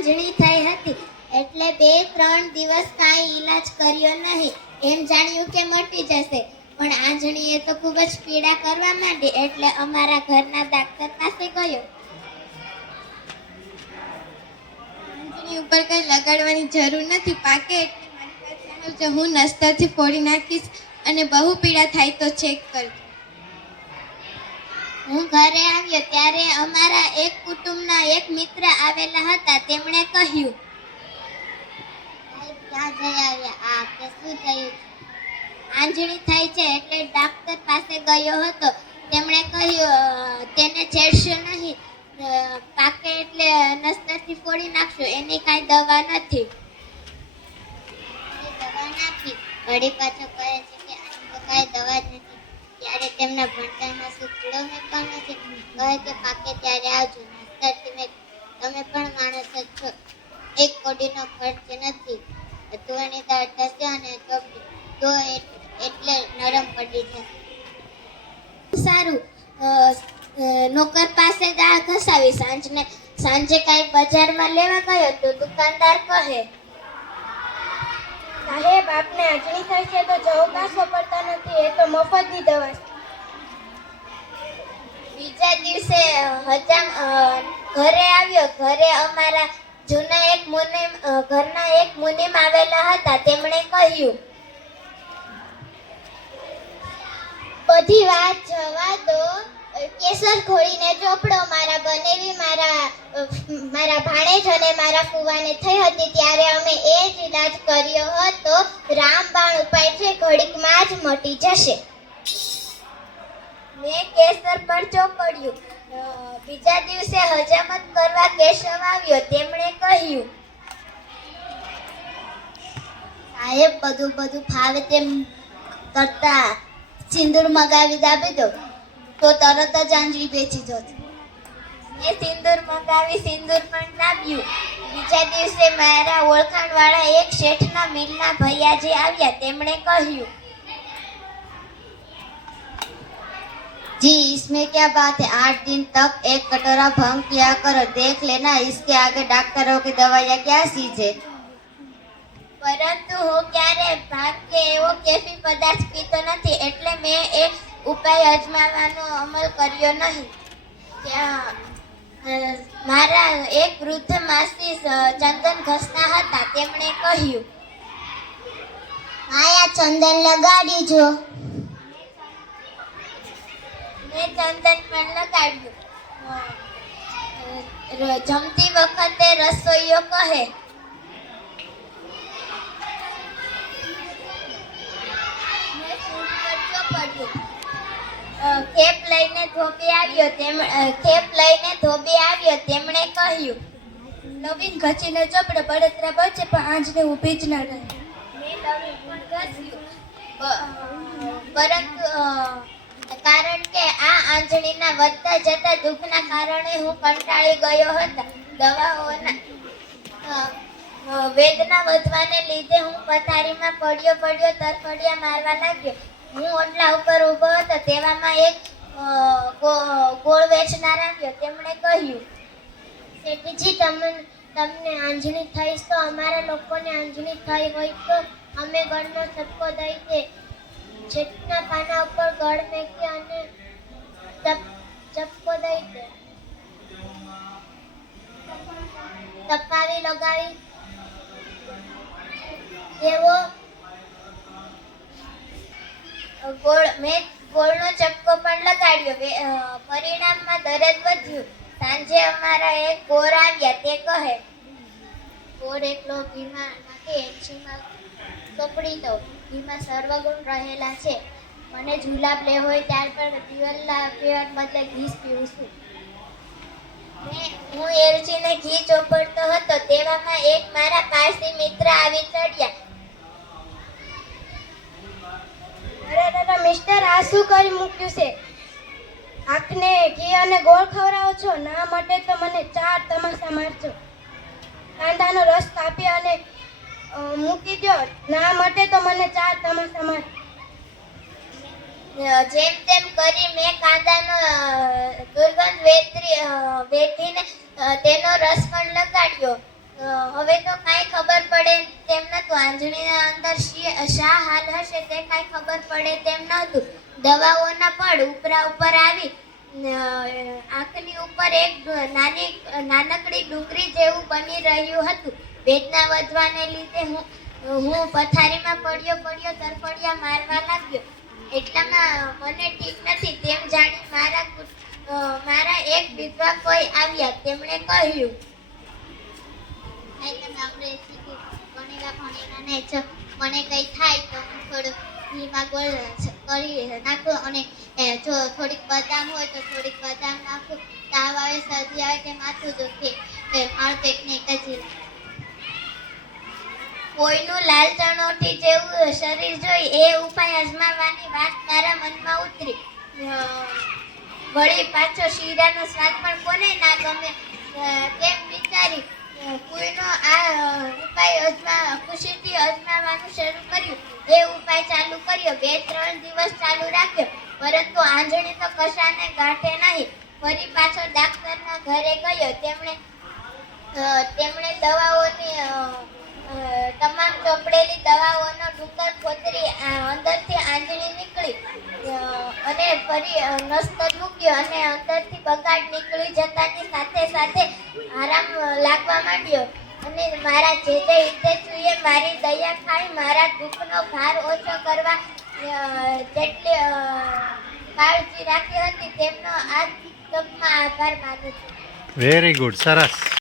આંજણી થઈ હતી. એટલે બે, ત્રણ દિવસ કાંઈ ઈલાજ કર્યો નહીં. એમ જાણ્યું કે મટી જશે. પણ આંજણીએ તો ખૂબ જ પીડા કરવા માંડી એટલે અમારા ઘરના ડાક્ટર પાસે ગયો. આંજણી ઉપર કંઈ લગાડવાની જરૂર નથી. પાકે એટલે મારી પાસે હું નસ્તરથી ફોડી નાખીશ અને બહુ પીડા થાય તો ચેક કરજો. હું ઘરે આવ્યો ત્યારે અમારા એક કુટુંબના એક મિત્ર આવેલા હતા. તેમણે કહ્યું ક્યાં જઈ આવ્યા? આ કે શું થયું આંજણી થાય છે એટલે ડાક્ટર પાસે ગયો હતો. તેમણે કહ્યું તેને છેડશો નહીં. પાકે એટલે નસ્તરથી ફોડી નાખશો. એની કાંઈ દવા નથી. દવા નાખી? વળી પાછો કહે છે કે આની કાંઈ દવા તેમના ભણતરના સૂત્રો મેં પણ નથી. કહે કે, પાકે ત્યારે આવજો નાસ્તાથી મેં, તમે પણ માણસ જ છો. એક કોડીનો ખર્ચ નથી. તુવેરની દાળ થશે અને તો એટલે નરમ પડી જશે. સારું. નોકર પાસે દાળ ઘસાવી. સાંજને, સાંજે કાંઈ બજારમાં લેવા ગયો તો દુકાનદાર કહે, સાહેબ, આપને આંજણી થઈ છે તો જવકાશો પડતા નથી? એ તો મફતની દવા છે. બીજા દિવસે હજામ ઘરે આવ્યો. ઘરે અમારા જૂના એક મુનિમ ઘરના એક મુનિમ આવેલા હતા. તેમણે કહ્યું, બધી વાત જવા દો. કેસર ઘોડીને ચોપડો મારા બનેવી, મારા મારા ભાણેજ અને મારા ફુવાને થઈ હતી ત્યારે અમે એ જ ઈલાજ કર્યો હતો. રામબાણ ઉપાય છે, ઘડીકમાં જ મટી જશે. મેં કેસર પર ચોપડ્યું બીજા દિવસે હજામત કરવા કેશવ આવ્યો. તેમણે કહ્યું, સાહેબ, બધું બધું ફાવે તેમ કરતા સિંદૂર મગાવી દાબી દો, તો તરત જ આંજળી બેચી જશે. મેં સિંદૂર મગાવી, સિંદૂર પણ લાવ્યું બીજા દિવસે મારા ઓળખાણવાળા એક શેઠના મિલના ભૈયાજી આવ્યા, તેમણે કહ્યું जी इसमें क्या बात है आठ दिन तक एक कटोरा भंग किया करो देख लेना इसके आगे डॉक्टरों की दवाइयाँ क्या चीज है પરંતુ હું ક્યારે ભાગ કે એવો કેફી પદાર્થ પીતો નથી એટલે મેં એ ઉપાય અજમાવવાનો અમલ કર્યો નહીં ત્યાં અ, મારા એક વૃદ્ધ માસી સ- ચંદન ઘસતા હતા તેમણે કહ્યું આયા ચંદન લગાડી જો મેં ચંદન અ, અ, જમતી વખતે રસોઈયો કહે. ખેપ લઈને ધોબી આવ્યો તેમ અ, ખેપ લઈને ધોબી આવ્યો તેમણે કહ્યું નવીન ઘસીને ચોપડે બળતરા બચે પણ આજને ઊભી જ ન રહે. મેં. પરંતુ કારણ કે આ આંજણીના વધતા જતા દુઃખના કારણે હું કંટાળી ગયો હતો. દવાઓના વેદના વધવાને લીધે હું પથારીમાં પડ્યો પડ્યો તરફડિયા મારવા લાગ્યો. હું ઓટલા ઉપર ઊભો હતો. તેવામાં એક ગોળ વેચનાર આવ્યો. તેમણે કહ્યું, શેઠજી, તમને તમને આંજણી થઈ તો અમારા લોકોને આંજણી થઈ હોય તો અમે ગળનો સબકો દઈ દે. જેટના પાના ઉપર ગળ મેકી અને ચપ ચપકો દઈ દે. તપાવી લગાવી. દેવો ગોળ, મેં ગોળનો ચપકો પણ લગાડ્યો. પરિણામમાં દરદ વધ્યું. સાંજે અમારા એક ગોર આવ્યા, તે કહે, ગોળ એકલો ઘીમાં નાખી એચીમાં કપડી દો ઘીમાં સર્વગુણ રહેલા છે. મને જુલાબ લેવો હોય ત્યાર પણ દિવેલા પીવાને બદલે ઘી પીવું છું. મેં હું એલચીને ઘી ચોપડતો હતો, તેવામાં એક મારા પારસી મિત્ર આવી ચડ્યા. અરે દાદા, મિસ્ટર આ શું કરી મૂક્યું છે? આંખને ઘી અને ગોળ ખવડાવો છો? ના, માટે તો મને ચાર તમાશા મારજો. કાંદાનો રસ કાપી અને મૂકી દો. ના માટે તો મને ચાર તમાશા માર. જેમ તેમ કરી મેં કાંદાનો દુર્ગંધ વેતરી વેઠીને તેનો રસ પણ લગાડ્યો. હવે તો કાંઈ ખબર પડે તેમ નતું. આંજણીના અંદર શા હાલ હશે તે કાંઈ ખબર પડે તેમ નહોતું. દવાઓના પડ ઉપરા ઉપર આવી આંખની ઉપર એક નાની, નાનકડી ડુંગળી જેવું બની રહ્યું હતું. વેદના વધવાને લીધે હું હું પથારીમાં પડ્યો પડ્યો, તરફડિયા મારવા લાગ્યો. એટલામાં મને ઠીક નથી, તેમ જાણી મારા મારા એક વિધવા કોઈ આવ્યા. તેમણે કહ્યું મને કંઈ થાય તો હું થોડુંક ઘીમાં ગોળ કરી નાખું અને જો થોડીક બદામ હોય તો થોડીક બદામ નાખું. તાવ આવે, શરદી આવે કે માથું દુખે. મારું પેટને એક જ કોઈનું લાલ ચણોઠી જેવું શરીર જોઈ એ ઉપાય અજમાવવાની વાત મારા મનમાં ઉતરી. વળી પાછો શીરાનો સ્વાદ પણ કોને ના ગમે? તેમ વિચારી? કોઈનો આ ઉપાય અજમા, ખુશીથી અજમાવવાનું શરૂ કર્યું. એ ઉપાય ચાલુ કર્યો. બે, ત્રણ દિવસ ચાલુ રાખ્યો. પરંતુ આંજણી તો કશાને ગાંઠે નહીં. ફરી પાછો ડાક્ટરના ઘરે ગયો. તેમણે તેમણે દવાઓની તમામ ચોપડેલી દવાઓનો ડુંગર ખોતરી અંદરથી આંજણી નીકળી અને ફરી નસ્તર મૂક્યો અને અંદરથી બગાડ નીકળી જતાની સાથે સાથે આરામ લાગવા માંડ્યો. અને મારા જે જે હિતેશુએ મારી દયા ખાઈ, મારા દુઃખનો ભાર ઓછો કરવા જેટલી કાળજી રાખી હતી, તેમનો આ તકમાં આભાર માનું છું. વેરી ગુડ સરસ